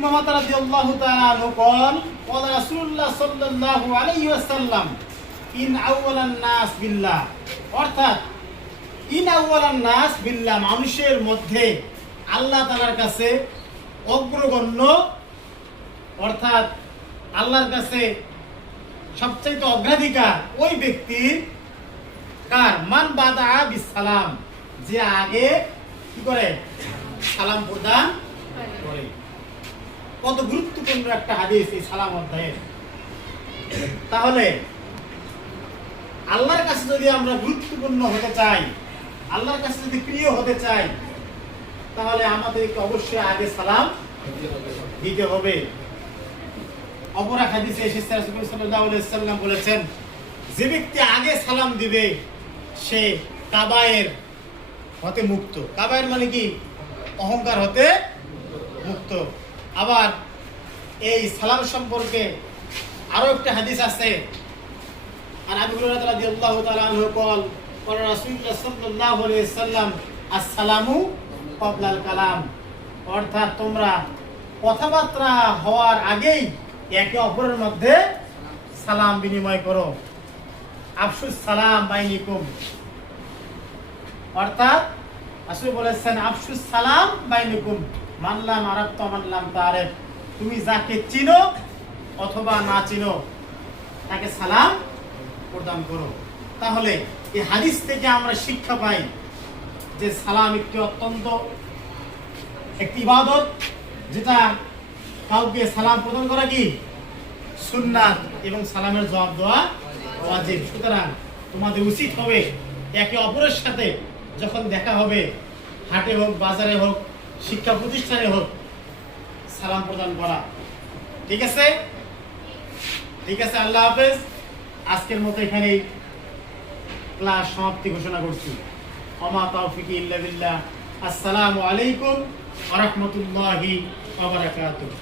উমামা রাদিয়াল্লাহু তাআলা আনহু قال قال رسول الله صلى الله عليه وسلم ইন আউওয়ালান নাস বিল্লাহ, অর্থাৎ ইন আউওয়ালান নাস বিল্লাহ, মানুষের মধ্যে আল্লাহ তাআলার কাছে অগ্রগণ্য, অর্থাৎ আল্লাহর কাছে সবচেয়ে অগ্রাধিকার ওই ব্যক্তির কার মান বাদা বিস সালাম, যে আগে কি করে সালাম প্রদান করে। কত গুরুত্বপূর্ণ একটা হাদিস এই সালাম অধ্যায়ে। তাহলে আল্লাহর কাছে যদি আমরা গুরুত্বপূর্ণ হতে চাই, আল্লাহর কাছে যদি প্রিয় হতে চাই, তাহলে আমাদেরকে অবশ্যই আগে সালাম দিতে হবে। অপর এক হাদিসে এসেছে রাসূল সাল্লাল্লাহু আলাইহি ওয়াসাল্লাম বলেছেন, যে ব্যক্তি আগে সালাম দিবে সে কাবায়ের হতে মুক্ত। কাবায়ের মানে কি? অহংকার হতে মুক্ত। আবার এই সালাম সম্পর্কে আরো একটা হাদিস আছে, আর আবু হুরায়রা রাদিয়াল্লাহু তাআলা আনহু قال قال রাসূলুল্লাহ সাল্লাল্লাহু আলাইহি ওয়াসাল্লাম আসসালামু ক্বাবলাল কালাম, অর্থাৎ তোমরা কথাবার্তা হওয়ার আগেই একে অপরের মধ্যে সালাম বিনিময় করো। আফসুস সালাম বাইনিকুম, অর্থাৎ রাসূল বলেছেন আফসুস সালাম বাইনিকুম মানলাম আরাফতা মানলাম তারিফ, তুমি যাকে চিনো অথবা না চিনো তাকে সালাম প্রদান করো। তাহলে এই হাদিস থেকে আমরা শিক্ষা পাই যে সালাম একটি অত্যন্ত একটি ইবাদত, যেটা কাউকে সালাম প্রদান করা কি সুন্নাত এবং সালামের জবাব দেওয়া ওয়াজিব। সুতরাং তোমাদের উচিত হবে একে অপরের সাথে যখন দেখা হবে, হাটে হোক, বাজারে হোক, শিক্ষা প্রতিষ্ঠানে হোক, সালাম প্রদান করা। ঠিক আছে? ঠিক আছে, আল্লাহ হাফেজ। আজকের মতো এখানেই ক্লাস সমাপ্তি ঘোষণা করছি। ওমা তাওফিকি ইল্লা বিল্লাহ। আসসালামু আলাইকুম ওয়া রাহমাতুল্লাহি ওয়া বারাকাতুহু।